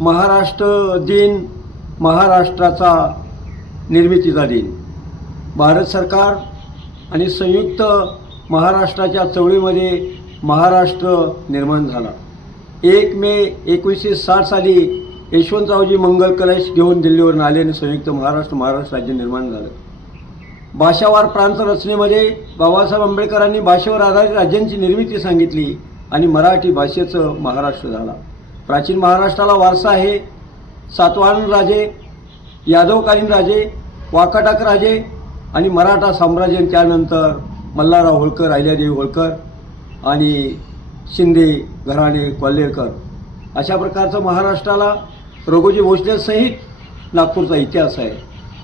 महाराष्ट्र दिन, महाराष्ट्राचा निर्मितीचा दिन. भारत सरकार आणि संयुक्त महाराष्ट्राच्या चळवळीमध्ये महाराष्ट्र निर्माण झाला. 1 मे 1960 साली यशवंतरावजी मंगल कलश घेऊन दिल्लीवरून आले आणि संयुक्त महाराष्ट्र राज्य निर्माण झालं. भाषावार प्रांत रचनेमध्ये बाबासाहेब आंबेडकरांनी भाषेवर आधारित राज्यांची निर्मिती सांगितली आणि मराठी भाषेचं महाराष्ट्र झाला. प्राचीन महाराष्ट्राला वारसा आहे. सातवाहन राजे, यादवकालीन राजे, वाकाटक राजे आणि मराठा साम्राज्य, त्यानंतर मल्हारराव होळकर, अहिल्यादेवी होळकर आणि शिंदे घराणे, ग्वाल्हेरकर, अशा प्रकारचं महाराष्ट्राला रघुजी भोसलेसहित नागपूरचा इतिहास आहे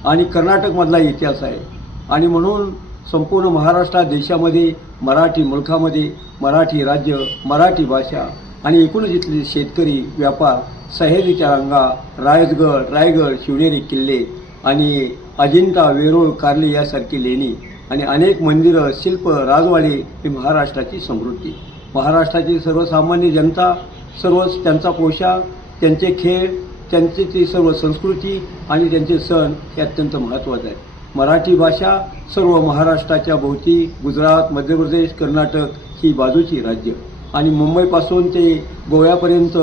आणि कर्नाटकमधला इतिहास आहे. आणि म्हणून संपूर्ण महाराष्ट्र देशामध्ये, मराठी मुलखामध्ये मराठी राज्य, मराठी भाषा आणि एकूणच इथले शेतकरी, व्यापार, सह्याद्रीच्या रांगा, रायगड, शिवनेरी किल्ले आणि अजिंठा, वेरूळ, कार्ले यासारखी लेणी आणि अनेक मंदिरं, शिल्प, राजवाडे ही महाराष्ट्राची समृद्धी. महाराष्ट्राची सर्वसामान्य जनता, सर्वच त्यांचा पोशाख, त्यांचे खेळ, त्यांची ती सर्व संस्कृती आणि त्यांचे सण हे अत्यंत महत्त्वाचे आहेत. मराठी भाषा सर्व महाराष्ट्राच्या भोवती, गुजरात, मध्य प्रदेश, कर्नाटक ही बाजूची राज्य आणि मुंबईपासून ते गोव्यापर्यंत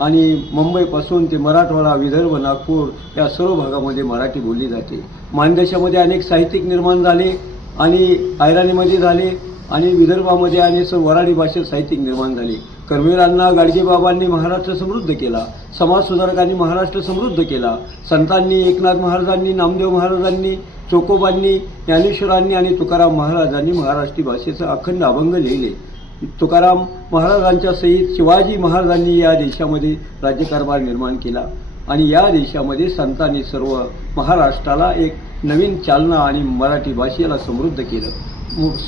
आणि मुंबईपासून ते मराठवाडा, विदर्भ, नागपूर या सर्व भागामध्ये मराठी बोलली जाते. मानदेशामध्ये अनेक साहित्यिक निर्माण झाले आणि ऐराणीमध्ये झाले आणि विदर्भामध्ये आणि वऱ्हाडी भाषेत साहित्यिक निर्माण झाले. कर्मवीरांना गाडगेबाबांनी महाराष्ट्र समृद्ध केला. समाजसुधारकांनी महाराष्ट्र समृद्ध केला. संतांनी, एकनाथ महाराजांनी, नामदेव महाराजांनी, चोकोबांनी, ज्ञानेश्वरांनी आणि तुकाराम महाराजांनी महाराष्ट्री भाषेचं अखंड अभंग लिहिले. तुकाराम महाराजांच्या सहित शिवाजी महाराजांनी या देशामध्ये राज्यकारभार निर्माण केला आणि या देशामध्ये संतांनी सर्व महाराष्ट्राला एक नवीन चालना आणि मराठी भाषेला समृद्ध केलं.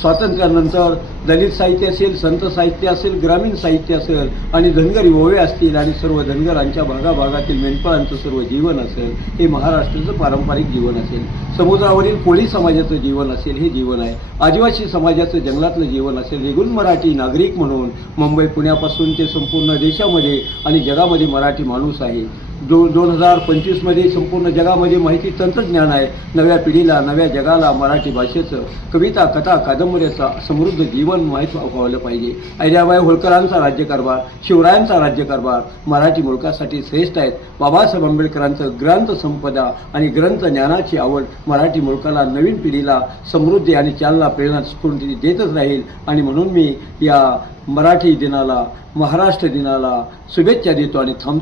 स्वातंत्र्यानंतर दलित साहित्य असेल, संत साहित्य असेल, ग्रामीण साहित्य असेल आणि धनगरी ओवे असतील आणि सर्व धनगरांच्या भागाभागातील मेंढपाळांचं सर्व जीवन असेल, हे महाराष्ट्राचं पारंपरिक जीवन असेल. समुद्रावरील कोळी समाजाचं जीवन असेल, हे जीवन आहे. आदिवासी समाजाचं जंगलातलं जीवन असेल. रेगुल मराठी नागरिक म्हणून मुंबई, पुण्यापासून ते संपूर्ण देशामध्ये आणि जगामध्ये मराठी माणूस आहे. 2025मध्ये संपूर्ण जगामध्ये माहिती तंत्रज्ञान आहे. नव्या पिढीला, नव्या जगाला मराठी भाषेचं, कविता, कथा, कादंबऱ्याचा समृद्ध जीवन माहीत व्हायला पाहिजे. अहिल्याबाई होळकरांचा राज्यकारभार, शिवरायांचा राज्यकारभार मराठी मुलकासाठी श्रेष्ठ आहेत. बाबासाहेब आंबेडकरांचं ग्रंथ संपदा आणि ग्रंथ ज्ञानाची आवड मराठी मुलकाला, नवीन पिढीला समृद्धी आणि चालना, प्रेरणा, स्फूर्ती देतच राहील. आणि म्हणून मी या मराठी दिनाला, महाराष्ट्र दिनाला शुभेच्छा देतो आणि थांबतो.